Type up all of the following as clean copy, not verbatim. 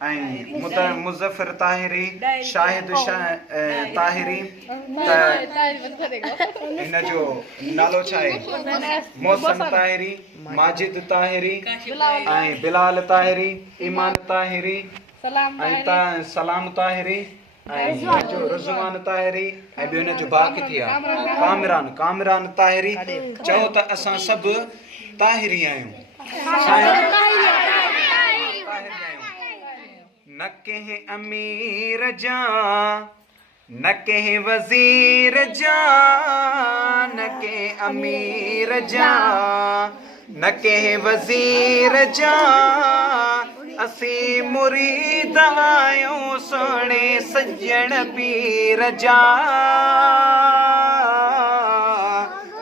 मुज़फ़्फ़र ताहिरी, शाहिद ताहिरी, इन जो नालो छा आहे, मोहसिन ताहिरी, माजिद ताहिरी, बिलाल ताहिरी, ईमान ताहिरी, सलाम ताहिरी, जो रुज़वान ताहिरी, ॿियो हिन जो भाउ किथे आहे, कामरान ताहिरी। चओ त असां सभु ताहिरी आहियूं। न कंहिं अमीर जा, न कंहिं वज़ीर जा, न कंहिं अमीर जा, न कंहिं वज़ीर जा, असीं मुरीद आहियूं सोणे सजण पीर जा।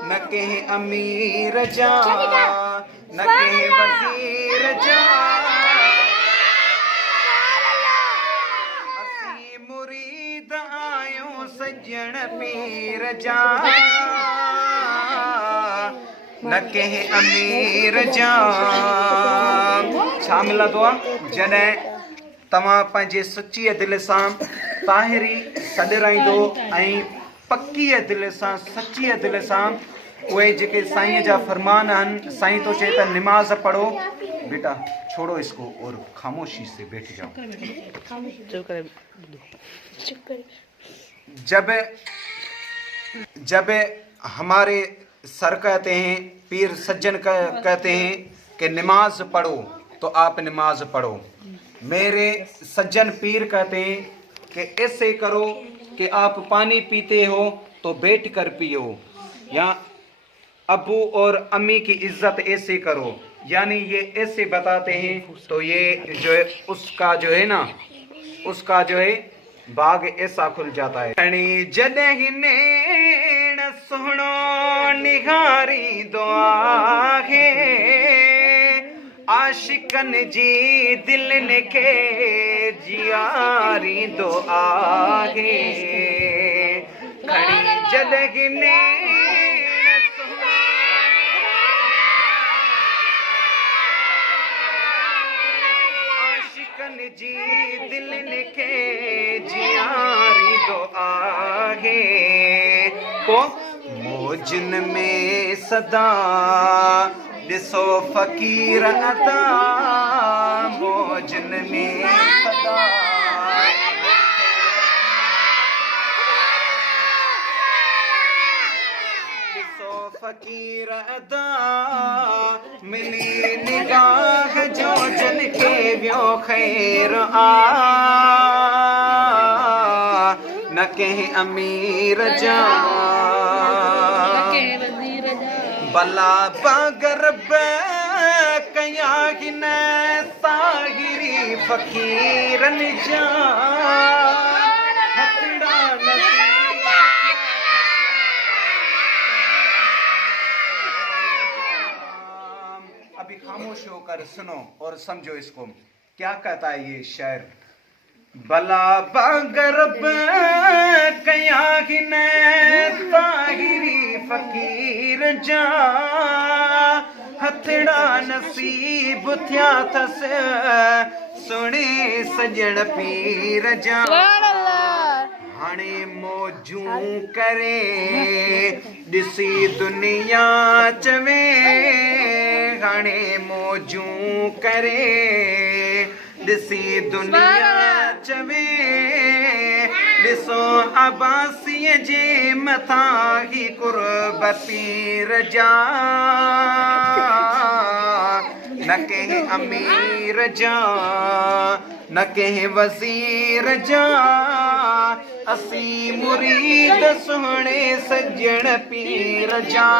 न कंहिं अमीर जा, न कंहिं वज़ीर जा, सजण पीर जा। न कंहिं अमीर जा। छा मिलंदो आहे जॾहिं तव्हां पंहिंजे सचीअ दिलि सां ताहिरी सॾु राईंदो ऐं पकीअ दिलि सां सचीअ दिलि सां उहे जेके साईं जा फरमान आहिनि, साईं तो चए त निमाज़ पढ़ो, बेटा छोड़ो इसको और खामोशी से बैठ जाओ। जब हमारे सर कहते हैं, पीर सज्जन कहते हैं कि नमाज पढ़ो तो आप नमाज पढ़ो। मेरे सज्जन पीर कहते हैं कि ऐसे करो कि आप पानी पीते हो तो बैठ कर पियो, या अबू और अम्मी की इज्जत ऐसे करो, यानी ये ऐसे बताते हैं। तो ये जो है उसका जो है ना, उसका जो है बाग ऐसा खुल जाता है। जॾहिं नेण सुहिणो निहारींदो आहे, आशिकन जी दिलनि खे जियारींदो आहे। खणी जॾहिं नेण आशिकन जी दिलनि खे जियारींदो आहे। को मौजन में सदा ॾिसो फ़क़ीर अदा, मौजन में सदा ॾिसो फ़क़ीर अदा, मिली निगाह जो जन खे वियो ख़ैर आ। न कंहिं अमीर जा, भला बगर कया हिन ताहिरी फ़क़ीरनि जा। अभी खामोश होकर सुनो और समझो इसको, क्या कहता है ये शायर। भला बगर कया हिन ताहिरी फ़क़ीर जा, हथड़ा नसीब थिया अथसि सुणे सजण पीर जा। हाणे मौजूं करे ॾिसी दुनिया चवे, हाणे मौजूं करे ॾिसी दुनिया चवे, ॾिसो अबासीअ जे मथां ही कुर्ब पीर जा। न कंहिं अमीर जा, न कंहिं वज़ीर जा, असीं मुरीद सुहिणे सजण पीर जा।